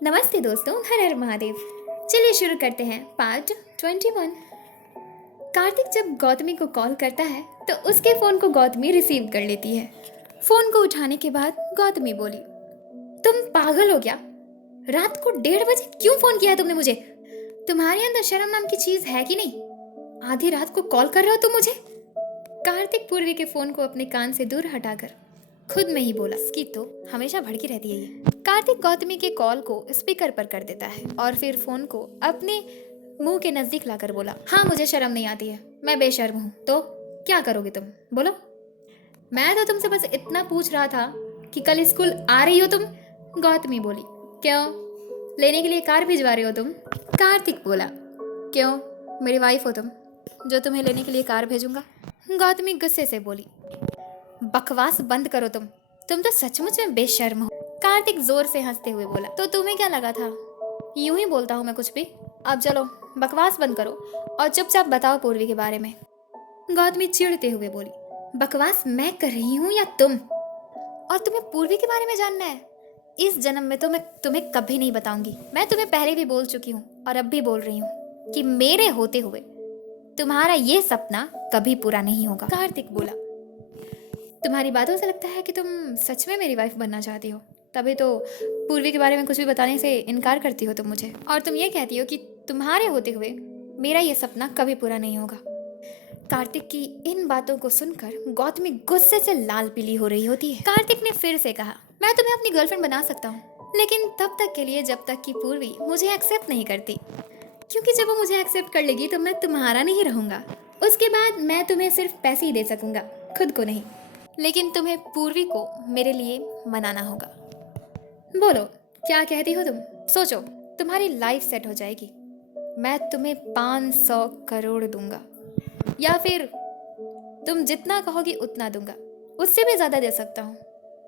नमस्ते दोस्तों, हर हर महादेव। चलिए शुरू करते हैं पार्ट 21। कार्तिक जब गौतमी को कॉल करता है तो उसके फ़ोन को गौतमी रिसीव कर लेती है। फ़ोन को उठाने के बाद गौतमी बोली, तुम पागल हो क्या? रात को 1:30 बजे क्यों फ़ोन किया है तुमने मुझे? तुम्हारे अंदर शर्म नाम की चीज़ है कि नहीं? आधी रात को कॉल कर रहे हो तुम मुझे? कार्तिक पूर्वी के फ़ोन को अपने कान से दूर हटाकर खुद में ही बोला, इसकी तो हमेशा भड़की रहती है ये। कार्तिक गौतमी के कॉल को स्पीकर पर कर देता है और फिर फोन को अपने मुंह के नजदीक लाकर बोला, हाँ मुझे शर्म नहीं आती है, मैं बेशर्म हूँ। तो क्या करोगे तुम, बोलो। मैं तो तुमसे बस इतना पूछ रहा था कि कल स्कूल आ रही हो तुम? गौतमी बोली, क्यों, लेने के लिए कार भिजवा रहे हो तुम? कार्तिक बोला, क्यों, मेरी वाइफ हो तुम जो तुम्हें लेने के लिए कार भेजूंगा? गौतमी गुस्से से बोली, बकवास बंद करो तुम तो सचमुच में बेशर्म हो। कार्तिक जोर से हंसते हुए बोला, तो तुम्हें क्या लगा था यूं ही बोलता हूँ मैं कुछ भी? अब चलो बकवास बंद करो और चुपचाप बताओ पूर्वी के बारे में। गौतमी चिढ़ते हुए बोली, बकवास मैं कर रही हूँ या तुम? और तुम्हें पूर्वी के बारे में जानना है? इस जन्म में तो मैं तुम्हें कभी नहीं बताऊंगी। मैं तुम्हें पहले भी बोल चुकी हूँ और अब भी बोल रही हूँ कि मेरे होते हुए तुम्हारा ये सपना कभी पूरा नहीं होगा। कार्तिक बोला, तुम्हारी बातों से लगता है कि तुम सच में मेरी वाइफ बनना चाहती हो, तभी तो पूर्वी के बारे में कुछ भी बताने से इनकार करती हो तुम मुझे, और तुम ये कहती हो कि तुम्हारे होते हुए मेरा ये सपना कभी पूरा नहीं होगा। कार्तिक की इन बातों को सुनकर गौतमी गुस्से से लाल पीली हो रही होती है। कार्तिक ने फिर से कहा, मैं तुम्हें अपनी गर्लफ्रेंड बना सकता हूँ, लेकिन तब तक के लिए जब तक कि पूर्वी मुझे एक्सेप्ट नहीं करती, क्योंकि जब वो मुझे एक्सेप्ट कर लेगी तो मैं तुम्हारा नहीं रहूँगा। उसके बाद मैं तुम्हें सिर्फ पैसे ही दे सकूँगा, खुद को नहीं। लेकिन तुम्हें पूर्वी को मेरे लिए मनाना होगा। बोलो क्या कहती हो तुम? सोचो, तुम्हारी लाइफ सेट हो जाएगी। मैं तुम्हें 500 करोड़ दूंगा, या फिर तुम जितना कहोगी उतना दूंगा, उससे भी ज़्यादा दे सकता हूँ,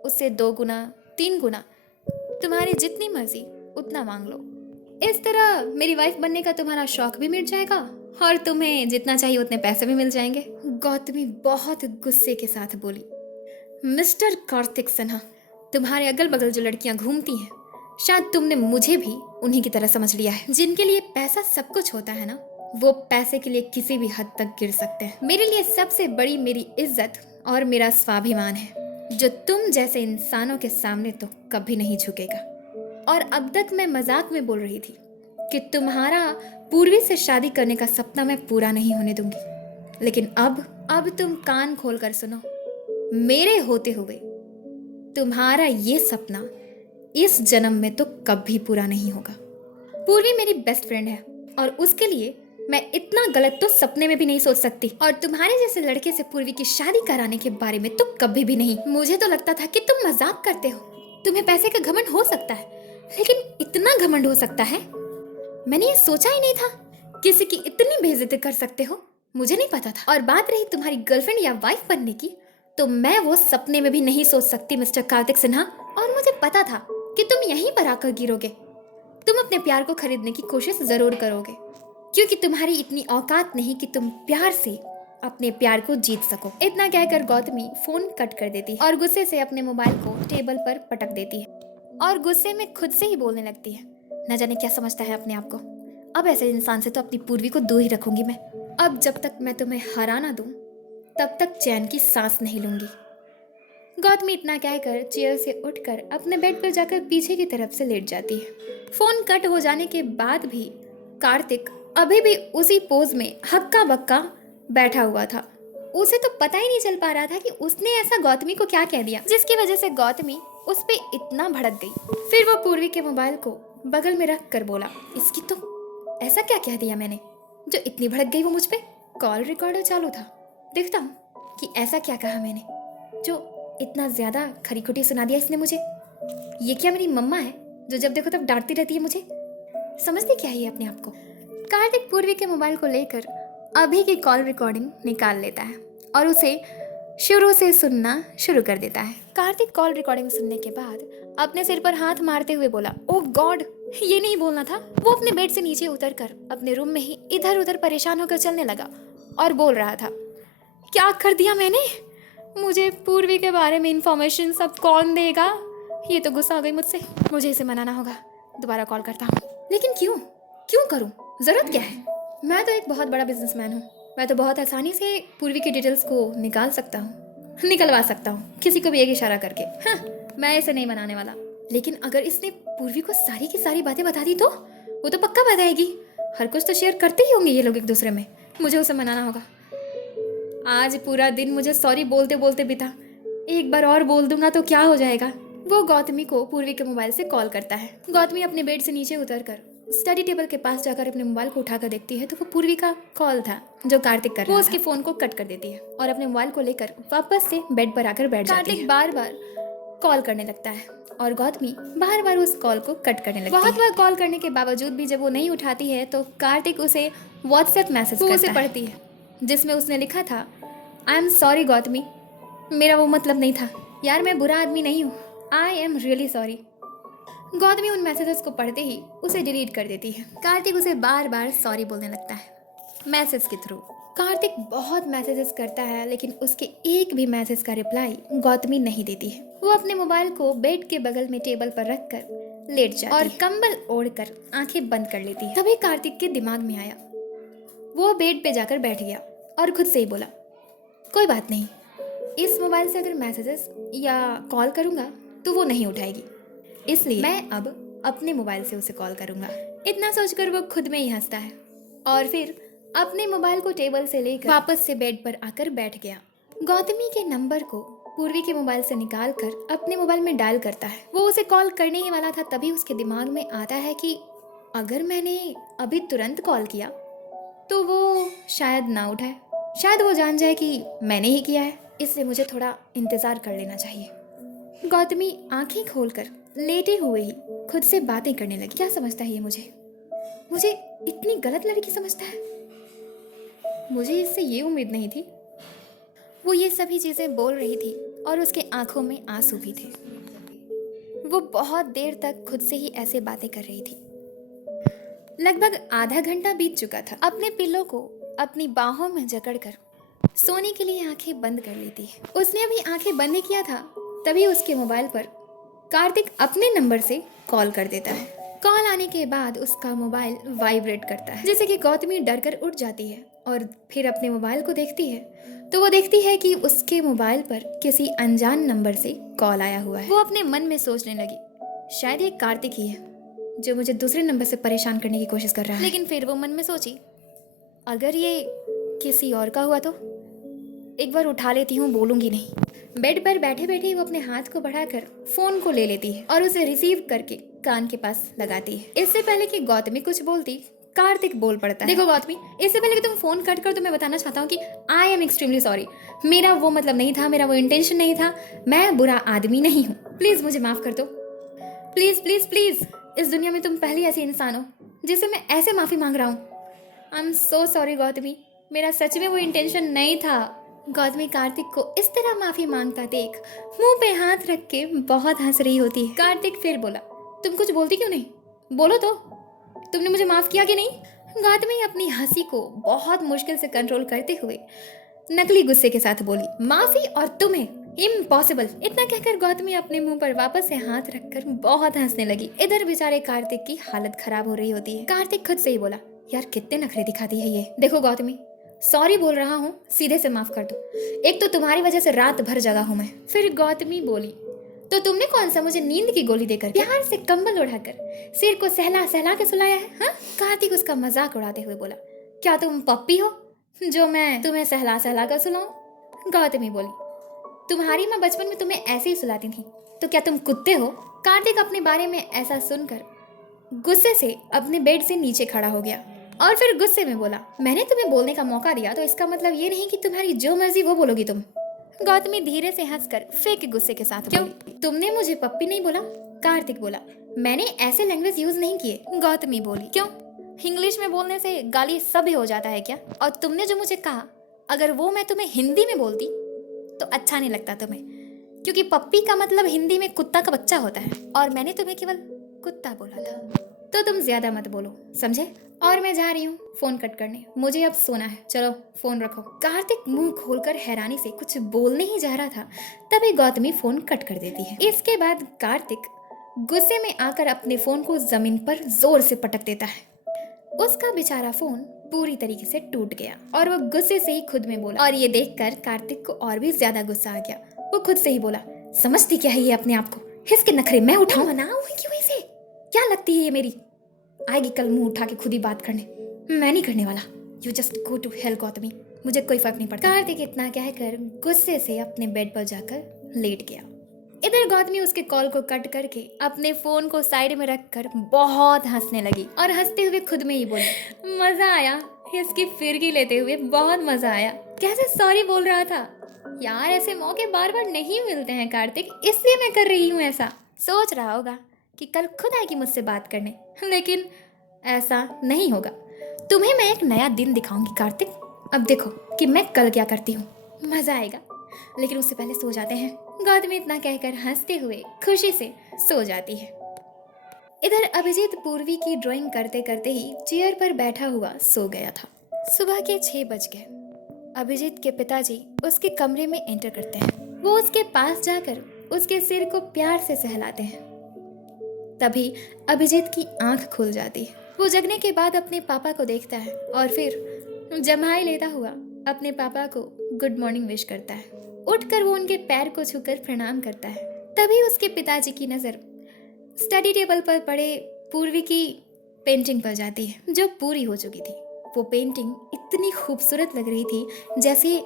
उससे 2 गुना 3 गुना, तुम्हारी जितनी मर्जी उतना मांग लो। इस तरह मेरी वाइफ बनने का तुम्हारा शौक भी मिट जाएगा और तुम्हें जितना चाहिए उतने पैसे भी मिल जाएंगे। गौतमी बहुत गुस्से के साथ बोली, मिस्टर कार्तिक सिन्हा, तुम्हारे अगल बगल जो लड़कियां घूमती हैं, शायद तुमने मुझे भी उन्हीं की तरह समझ लिया है। जिनके लिए पैसा सब कुछ होता है ना, वो पैसे के लिए किसी भी हद तक गिर सकते हैं। मेरे लिए सबसे बड़ी मेरी इज्जत और मेरा स्वाभिमान है, जो तुम जैसे इंसानों के सामने तो कभी नहीं झुकेगा। और अब तक मैं मजाक में बोल रही थी कि तुम्हारा पूर्वी से शादी करने का सपना मैं पूरा नहीं होने दूंगी, लेकिन अब तुम कान खोल कर सुनो, मेरे होते हुए तुम्हारा ये सपना इस जन्म में तो कभी पूरा नहीं होगा। पूर्वी मेरी बेस्ट फ्रेंड है और उसके लिए मैं इतना गलत तो सपने में भी नहीं सोच सकती, और तुम्हारे जैसे लड़के से पूर्वी की शादी कराने के बारे में तो कभी भी नहीं। मुझे तो लगता था कि तुम मजाक करते हो, तुम्हें पैसे का घमंड हो सकता है, लेकिन इतना घमंड हो सकता है मैंने ये सोचा ही नहीं था। किसी की इतनी बेइज्जती कर सकते हो, मुझे नहीं पता था। और बात रही तुम्हारी गर्लफ्रेंड या वाइफ बनने की, तो मैं वो सपने में भी नहीं सोच सकती मिस्टर कार्तिक सिन्हा। और मुझे पता था कि तुम यहीं पर आकर गिरोगे। तुम अपने प्यार को खरीदने की कोशिश जरूर करोगे, क्योंकि तुम्हारी इतनी औकात नहीं कि तुम प्यार से अपने प्यार को जीत सको। इतना कहकर गौतमी फोन कट कर देती है और गुस्से से अपने मोबाइल को टेबल पर पटक देती है और गुस्से में खुद से ही बोलने लगती है, न जाने क्या समझता है अपने आप को। अब ऐसे इंसान से तो अपनी पूर्वी को दूर ही रखूंगी मैं। अब जब तक मैं तुम्हें हरा ना दूं, तब तक चैन की सांस नहीं लूंगी। गौतमी इतना कहकर चेयर से उठकर अपने बेड पर जाकर पीछे की तरफ से लेट जाती है। फोन कट हो जाने के बाद भी कार्तिक अभी भी उसी पोज में हक्का बक्का बैठा हुआ था। उसे तो पता ही नहीं चल पा रहा था कि उसने ऐसा गौतमी को क्या कह दिया, जिसकी वजह से गौतमी उस पे इतना भड़क गई। फिर वो पूर्वी के मोबाइल को बगल में रख कर बोला, इसकी तो ऐसा क्या कह दिया मैंने जो इतनी भड़क गई वो मुझ पे? कॉल रिकॉर्डर चालू था, देखता हूँ कि ऐसा क्या कहा मैंने जो इतना ज्यादा खरी खोटी सुना दिया इसने मुझे। ये क्या मेरी मम्मा है जो जब देखो तब डांटती रहती है मुझे? समझती क्या है अपने आप को? कार्तिक पूर्वी के मोबाइल को लेकर अभी की कॉल रिकॉर्डिंग निकाल लेता है और उसे शुरू से सुनना शुरू कर देता है। कार्तिक कॉल रिकॉर्डिंग सुनने के बाद अपने सिर पर हाथ मारते हुए बोला, ओह गॉड, ये नहीं बोलना था। वो अपने बेड से नीचे उतरकर अपने रूम में ही इधर उधर परेशान होकर चलने लगा और बोल रहा था, क्या कर दिया मैंने? मुझे पूर्वी के बारे में इंफॉर्मेशन सब कौन देगा? ये तो गुस्सा आ गई मुझसे, मुझे इसे मनाना होगा। दोबारा कॉल करता हूँ। लेकिन क्यों क्यों करूँ? ज़रूरत क्या है? मैं तो एक बहुत बड़ा बिजनेसमैन हूँ। मैं तो बहुत आसानी से पूर्वी की डिटेल्स को निकाल सकता हूँ, निकलवा सकता हूँ, किसी को भी एक इशारा करके। मैं इसे नहीं बनाने वाला। लेकिन अगर इसने पूर्वी को सारी की सारी बातें बता दी तो वो तो पक्का बताएगी। हर कुछ तो शेयर करते ही होंगे ये लोग एक दूसरे में। मुझे उसे मनाना होगा। आज पूरा दिन मुझे सॉरी बोलते बोलते बीता। एक बार और बोल दूंगा तो क्या हो जाएगा? वो गौतमी को पूर्वी के मोबाइल से कॉल करता है। गौतमी अपने बेड से नीचे उतरकर स्टडी टेबल के पास जाकर अपने मोबाइल को उठाकर देखती है तो वो पूर्वी का कॉल था जो कार्तिक कर रहा था। वो उसके फोन को कट कर देती है और अपने मोबाइल को लेकर वापस से बेड पर आकर बैठ जाती है। कार्तिक बार बार कॉल करने लगता है और गौतमी बार बार उस कॉल को कट करने लगती है। बहुत बार कॉल करने के बावजूद भी जब वो नहीं उठाती है तो कार्तिक उसे व्हाट्सएप मैसेज करता है। उसे पढ़ती है जिसमें उसने लिखा था, आई एम सॉरी गौतमी, मेरा वो मतलब नहीं था यार, मैं बुरा आदमी नहीं हूँ, I am really sorry. Gautami उन मैसेजेस को पढ़ते ही उसे डिलीट कर देती है। कार्तिक उसे बार बार सॉरी बोलने लगता है मैसेज के थ्रू। कार्तिक बहुत मैसेजेस करता है लेकिन उसके एक भी मैसेज का रिप्लाई गौतमी नहीं देती है। वो अपने मोबाइल को बेड के बगल में टेबल पर रखकर लेट जाती और कंबल ओढ़कर आंखें बंद कर लेती है। तभी कार्तिक के दिमाग में आया। वो बेड पे जाकर बैठ गया और खुद से ही बोला, कोई बात नहीं, इस मोबाइल से अगर मैसेजेस या कॉल करूंगा तो वो नहीं उठाएगी, इसलिए मैं अब अपने मोबाइल से उसे कॉल करूंगा। इतना सोचकर वो खुद में ही हंसता है और फिर अपने मोबाइल को टेबल से लेकर वापस से बेड पर आकर बैठ गया। गौतमी के नंबर को पूर्वी के मोबाइल से निकालकर अपने मोबाइल में डायल करता है। वो उसे कॉल करने ही वाला था तभी उसके दिमाग में आता है कि अगर मैंने अभी तुरंत कॉल किया तो वो शायद ना उठाए, शायद वो जान जाए कि मैंने ही किया है, इसलिए मुझे थोड़ा इंतजार कर लेना चाहिए। गौतमी आंखें खोलकर लेटे हुए ही खुद से बातें करने लगी। क्या समझता है ये मुझे इतनी गलत लड़की समझता है? मुझे इससे ये उम्मीद नहीं थी। वो ये सभी चीजें बोल रही थी और उसके आंखों में आंसू भी थे। वो बहुत देर तक खुद से ही ऐसे बातें कर रही थी। लगभग आधा घंटा बीत चुका था। अपने पिल्लो को अपनी बाहों में जकड़कर सोने के लिए आंखें बंद कर लेती है। उसने अभी आंखें बंद नहीं किया था तभी उसके मोबाइल पर कार्तिक अपने नंबर से कॉल कर देता है। कॉल आने के बाद उसका मोबाइल वाइब्रेट करता है जिससे कि गौतमी डरकर उठ जाती है और फिर अपने मोबाइल को देखती है तो वो देखती है कि उसके मोबाइल पर किसी अनजान नंबर से कॉल आया हुआ है। वो अपने मन में सोचने लगी, शायद ये कार्तिक ही है जो मुझे दूसरे नंबर से परेशान करने की कोशिश कर रहा है। लेकिन फिर वो मन में सोची, अगर ये किसी और का हुआ तो एक बार उठा लेती हूँ, बोलूंगी नहीं। बेड पर बैठे बैठे वो अपने हाथ को बढ़ाकर फोन को ले लेती है और उसे रिसीव करके कान के पास लगाती है। इससे पहले कि गौतमी कुछ बोलती कार्तिक बोल पड़ता है, देखो गौतमी, इससे पहले कि तुम फोन कट कर तो मैं बताना चाहता हूँ कि आई एम एक्सट्रीमली सॉरी, मेरा वो मतलब नहीं था, मेरा वो इंटेंशन नहीं था, मैं बुरा आदमी नहीं हूँ, प्लीज मुझे माफ कर दो, प्लीज प्लीज प्लीज। इस दुनिया में तुम पहली ऐसी इंसान हो जिसे मैं ऐसे माफी मांग रहा हूँ। I am so sorry Gautami, मेरा सच में वो इंटेंशन नहीं था। गौतमी कार्तिक को इस तरह माफी मांगता देख मुंह पे हाथ रख के बहुत हंस रही होती है। कार्तिक फिर बोला, तुम कुछ बोलती क्यों नहीं, बोलो तो, तुमने मुझे माफ किया कि नहीं? गौतमी अपनी हंसी को बहुत मुश्किल से कंट्रोल करते हुए नकली गुस्से के साथ बोली, माफी और तुम्हें, इम्पॉसिबल। इतना कहकर गौतमी अपने मुंह पर वापस से हाथ रखकर बहुत हंसने लगी। इधर बेचारे कार्तिक की हालत खराब हो रही होती है। कार्तिक खुद से ही बोला, यार कितने नखरे दिखाती है ये। देखो गौतमी, सॉरी बोल रहा हूँ, सीधे से माफ कर दो, एक तो तुम्हारी वजह से रात भर जगा हूँ मैं। फिर गौतमी बोली, तो तुमने कौन सा मुझे नींद की गोली देकर प्यार से कंबल उड़ाकर सिर को सहला सहला के सुलाया है? हाँ? कार्तिक उसका मजाक उड़ाते हुए बोला, क्या तुम पप्पी हो जो मैं तुम्हें सहला सहला कर सुलाऊं? गौतमी बोली, तुम्हारी माँ बचपन में तुम्हें ऐसे ही सुलाती थी, तो क्या तुम कुत्ते हो? कार्तिक अपने बारे में ऐसा सुनकर गुस्से से अपने बेड से नीचे खड़ा हो गया और फिर गुस्से में बोला, मैंने तुम्हें बोलने का मौका दिया तो इसका मतलब ये नहीं कि तुम्हारी जो मर्जी वो बोलोगी तुम। गौतमी धीरे से हंसकर फेक गुस्से के साथ क्यों बोली, तुमने मुझे पप्पी नहीं बोला? कार्तिक बोला, मैंने ऐसे लैंग्वेज यूज नहीं किए। गौतमी बोली, क्यों, इंग्लिश में बोलने से गाली सभ्य हो जाता है क्या? और तुमने जो मुझे कहा, अगर वो मैं तुम्हें हिंदी में बोलती तो अच्छा नहीं लगता तुम्हें, क्योंकि पप्पी का मतलब हिंदी में कुत्ता का बच्चा होता है और मैंने तुम्हें केवल कुत्ता बोला था। तो तुम ज्यादा मत बोलो, समझे? और मैं जा रही हूँ फोन कट करने, मुझे अब सोना है, चलो फोन रखो। कार्तिक मुंह खोलकर हैरानी से कुछ बोलने ही जा रहा था तभी गौतमी फोन कट कर देती है। इसके बाद कार्तिक गुस्से में आकर अपने फोन को जमीन पर जोर से पटक देता है। उसका बेचारा फोन पूरी तरीके से टूट गया और वो गुस्से से ही खुद में बोला। और ये देखकर कार्तिक को और भी ज्यादा गुस्सा आ गया। वो खुद से ही बोला, समझती क्या है ये अपने आप को, इसके नखरे मैं उठाऊं? मनाऊं क्यों इसे? क्या लगती है ये मेरी? आएगी कल मुंह उठा के खुद ही बात करने, मैं नहीं करने वाला। You just go to hell Gautami, मुझे कोई फर्क नहीं पड़ता। कार्तिक इतना कहकर गुस्से से अपने बेड पर जाकर लेट गया। इधर गौतमी उसके कॉल को कट करके अपने फोन को साइड में रखकर बहुत हंसने लगी और हंसते हुए खुद में ही बोली, मजा आया, इसकी फिरकी लेते हुए बहुत मजा आया। कैसे सॉरी बोल रहा था यार, ऐसे मौके बार बार नहीं मिलते हैं कार्तिक, इसलिए मैं कर रही हूँ ऐसा। सोच रहा होगा कि कल खुद आएगी मुझसे बात करने, लेकिन ऐसा नहीं होगा। तुम्हें मैं एक नया दिन दिखाऊंगी कार्तिक, अब देखो कि मैं कल क्या करती हूँ, मजा आएगा। लेकिन उससे पहले सो जाते हैं। गौतमी इतना कहकर हंसते हुए खुशी से सो जाती है। इधर अभिजीत पूर्वी की ड्राइंग करते करते ही चेयर पर बैठा हुआ सो गया था। सुबह के 6 बज गए। अभिजीत के पिताजी उसके कमरे में एंटर करते हैं। वो उसके पास जाकर उसके सिर को प्यार से सहलाते हैं। तभी अभिजीत की आंख खुल जाती है। वो जगने के बाद अपने पापा को देखता है और फिर जम्हाई लेता हुआ अपने पापा को गुड मॉर्निंग विश करता है। उठकर वो उनके पैर को छूकर प्रणाम करता है। तभी उसके पिताजी की नज़र स्टडी टेबल पर पड़े पूर्वी की पेंटिंग पर जाती है, जो पूरी हो चुकी थी। वो पेंटिंग इतनी खूबसूरत लग रही थी जैसे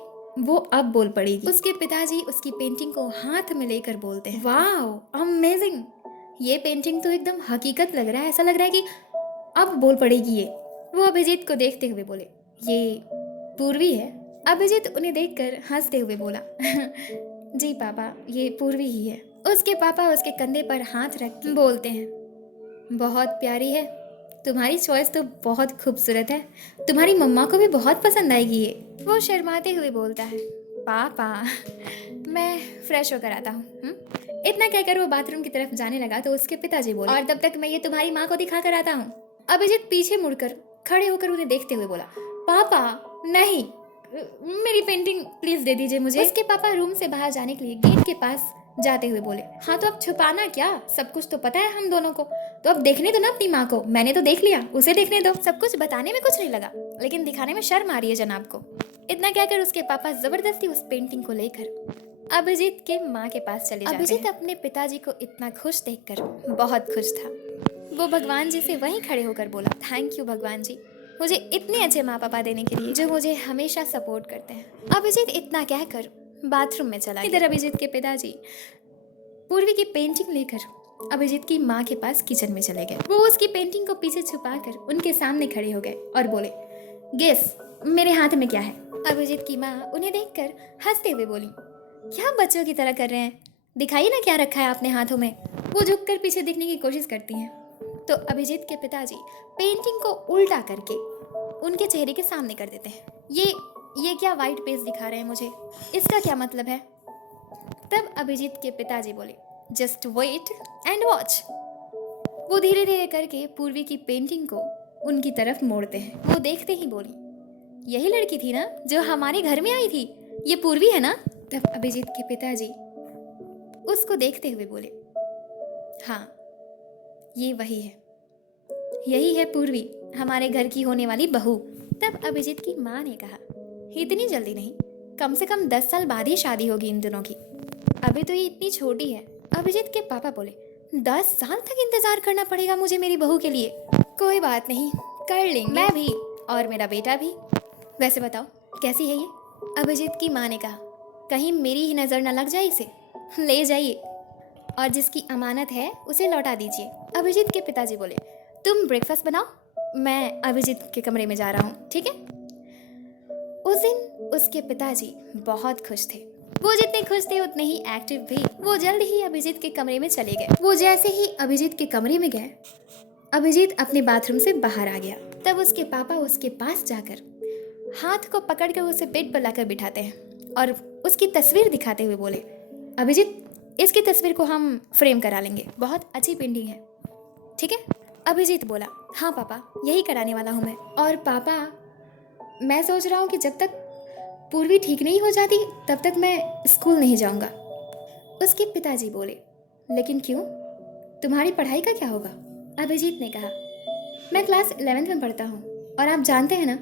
वो अब बोल पड़ेगी। उसके पिताजी उसकी पेंटिंग को हाथ में लेकर बोलते हैं, वाह अमेजिंग, ये पेंटिंग तो एकदम हकीकत लग रहा है, ऐसा लग रहा है कि अब बोल पड़ेगी ये। वो अभिजीत को देखते हुए बोले, ये पूर्वी है। अभिजीत उन्हें देखकर हंसते हुए बोला, जी पापा, ये पूर्वी ही है। उसके पापा उसके कंधे पर हाथ रख के बोलते हैं, बहुत प्यारी है, तुम्हारी चॉइस तो बहुत खूबसूरत है, तुम्हारी मम्मा को भी बहुत पसंद आएगी ये। वो शर्माते हुए बोलता है, पापा मैं फ्रेश होकर आता हूँ। इतना कहकर वो बाथरूम की तरफ जाने लगा तो उसके पिताजी बोले, और तब तक मैं ये तुम्हारी माँ को दिखा कर आता हूँ। अभिजीत पीछे मुड़कर खड़े होकर उन्हें देखते हुए बोला, पापा नहीं, मेरी पेंटिंग प्लीज दे दीजिए मुझे। उसके पापा रूम से बाहर जाने के लिए गेट के पास जाते हुए बोले, हाँ तो अब छुपाना क्या, सब कुछ तो पता है हम दोनों को, तो अब देखने दो ना अपनी माँ को, मैंने तो देख लिया, उसे देखने दो। सब कुछ बताने में कुछ नहीं लगा, लेकिन दिखाने में शर्म आ रही है जनाब को। इतना कहकर उसके पापा जबरदस्ती उस पेंटिंग को लेकर अभिजीत के माँ के पास चले जाते हैं। अभिजीत अपने पिताजी को इतना खुश देखकर बहुत खुश था। वो भगवान जी से वहीं खड़े होकर बोला, थैंक यू भगवान जी, मुझे इतने अच्छे माँ पापा देने के लिए, जो मुझे हमेशा सपोर्ट करते हैं। अभिजीत इतना कहकर बाथरूम में चला। इधर अभिजीत के पिताजी पूर्वी की पेंटिंग लेकर अभिजीत की माँ के पास किचन में चले गए। वो उसकी पेंटिंग को पीछे छुपाकर उनके सामने खड़े हो गए और बोले, गेस मेरे हाथ में क्या है। अभिजीत की माँ उन्हें देखकर हंसते हुए बोली, क्या बच्चों की तरह कर रहे हैं, दिखाइए ना क्या रखा है आपने हाथों में। वो झुककर पीछे देखने की कोशिश करती हैं तो अभिजीत के पिताजी पेंटिंग को उल्टा करके उनके चेहरे के सामने कर देते हैं। ये क्या वाइट पेज दिखा रहे हैं मुझे, इसका क्या मतलब है। तब अभिजीत के पिताजी बोले, जस्ट वेट एंड वॉच। वो धीरे धीरे करके पूर्वी की पेंटिंग को उनकी तरफ मोड़ते हैं। वो देखते ही बोली, यही लड़की थी ना जो हमारे घर में आई थी, ये पूर्वी है ना। तब अभिजीत के पिताजी उसको देखते हुए बोले, हाँ ये वही है, यही है पूर्वी, हमारे घर की होने वाली बहू। तब अभिजीत की माँ ने कहा, इतनी जल्दी नहीं, कम से कम 10 साल बाद ही शादी होगी इन दोनों की, अभी तो ये इतनी छोटी है। अभिजीत के पापा बोले, 10 साल तक इंतजार करना पड़ेगा मुझे मेरी बहू के लिए। कोई बात नहीं, कर लेंगे, मैं भी और मेरा बेटा भी। वैसे बताओ कैसी है ये। अभिजीत की माँ ने कहा, कहीं मेरी ही नज़र न लग जाए इसे, ले जाइए और जिसकी अमानत है उसे लौटा दीजिए। अभिजीत के पिताजी बोले, तुम ब्रेकफास्ट बनाओ, मैं अभिजीत के कमरे में जा रहा हूँ, ठीक है। उस दिन उसके पिताजी बहुत खुश थे। वो जितने खुश थे उतने ही एक्टिव भी। वो जल्द ही अभिजीत के कमरे में चले गए। वो जैसे ही अभिजीत के कमरे में गए, अभिजीत अपने बाथरूम से बाहर आ गया। तब उसके पापा उसके पास जाकर हाथ को पकड़कर उसे बेड पर लाकर बिठाते हैं और उसकी तस्वीर दिखाते हुए बोले, अभिजीत इसकी तस्वीर को हम फ्रेम करा लेंगे, बहुत अच्छी पेंटिंग है, ठीक है। अभिजीत बोला, हाँ पापा यही कराने वाला हूँ मैं। और पापा मैं सोच रहा हूँ कि जब तक पूर्वी ठीक नहीं हो जाती तब तक मैं स्कूल नहीं जाऊँगा। उसके पिताजी बोले, लेकिन क्यों, तुम्हारी पढ़ाई का क्या होगा? अभिजीत ने कहा, मैं क्लास 11th में पढ़ता हूँ और आप जानते हैं ना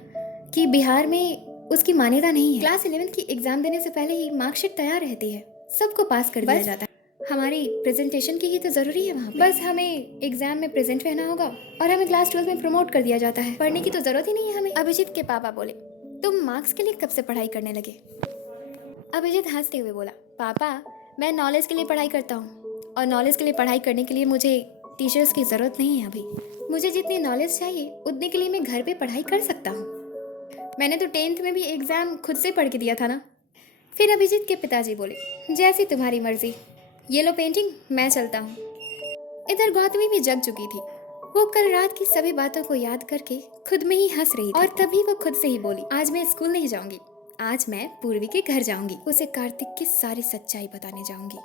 कि बिहार में उसकी मान्यता नहीं है। क्लास 11th की एग्जाम देने से पहले ही मार्कशीट तैयार रहती है, सबको पास कर दिया जाता है। हमारी प्रेजेंटेशन की ही तो जरूरी है वहाँ पे। बस हमें एग्जाम में प्रेजेंट रहना होगा और हमें क्लास 12 में प्रमोट कर दिया जाता है। पढ़ने की तो जरूरत ही नहीं है हमें। अभिजीत के पापा बोले, तुम मार्क्स के लिए कब से पढ़ाई करने लगे? अभिजीत हंसते हुए बोला, पापा मैं नॉलेज के लिए पढ़ाई करता हूँ और नॉलेज के लिए पढ़ाई करने के लिए मुझे टीचर्स की ज़रूरत नहीं है। अभी मुझे जितनी नॉलेज चाहिए उतने के लिए मैं घर पे पढ़ाई कर सकता हूँ। मैंने तो 10th में भी एग्ज़ाम खुद से पढ़ के दिया था ना। फिर अभिजीत के पिताजी बोले, जैसी तुम्हारी मर्जी, ये लो पेंटिंग, मैं चलता हूँ। इधर गौतमी भी जग चुकी थी। वो कल रात की सभी बातों को याद करके खुद में ही हंस रही थी और तभी वो खुद से ही बोली, आज मैं स्कूल नहीं जाऊंगी, आज मैं पूर्वी के घर जाऊंगी, उसे कार्तिक की सारी सच्चाई बताने जाऊंगी।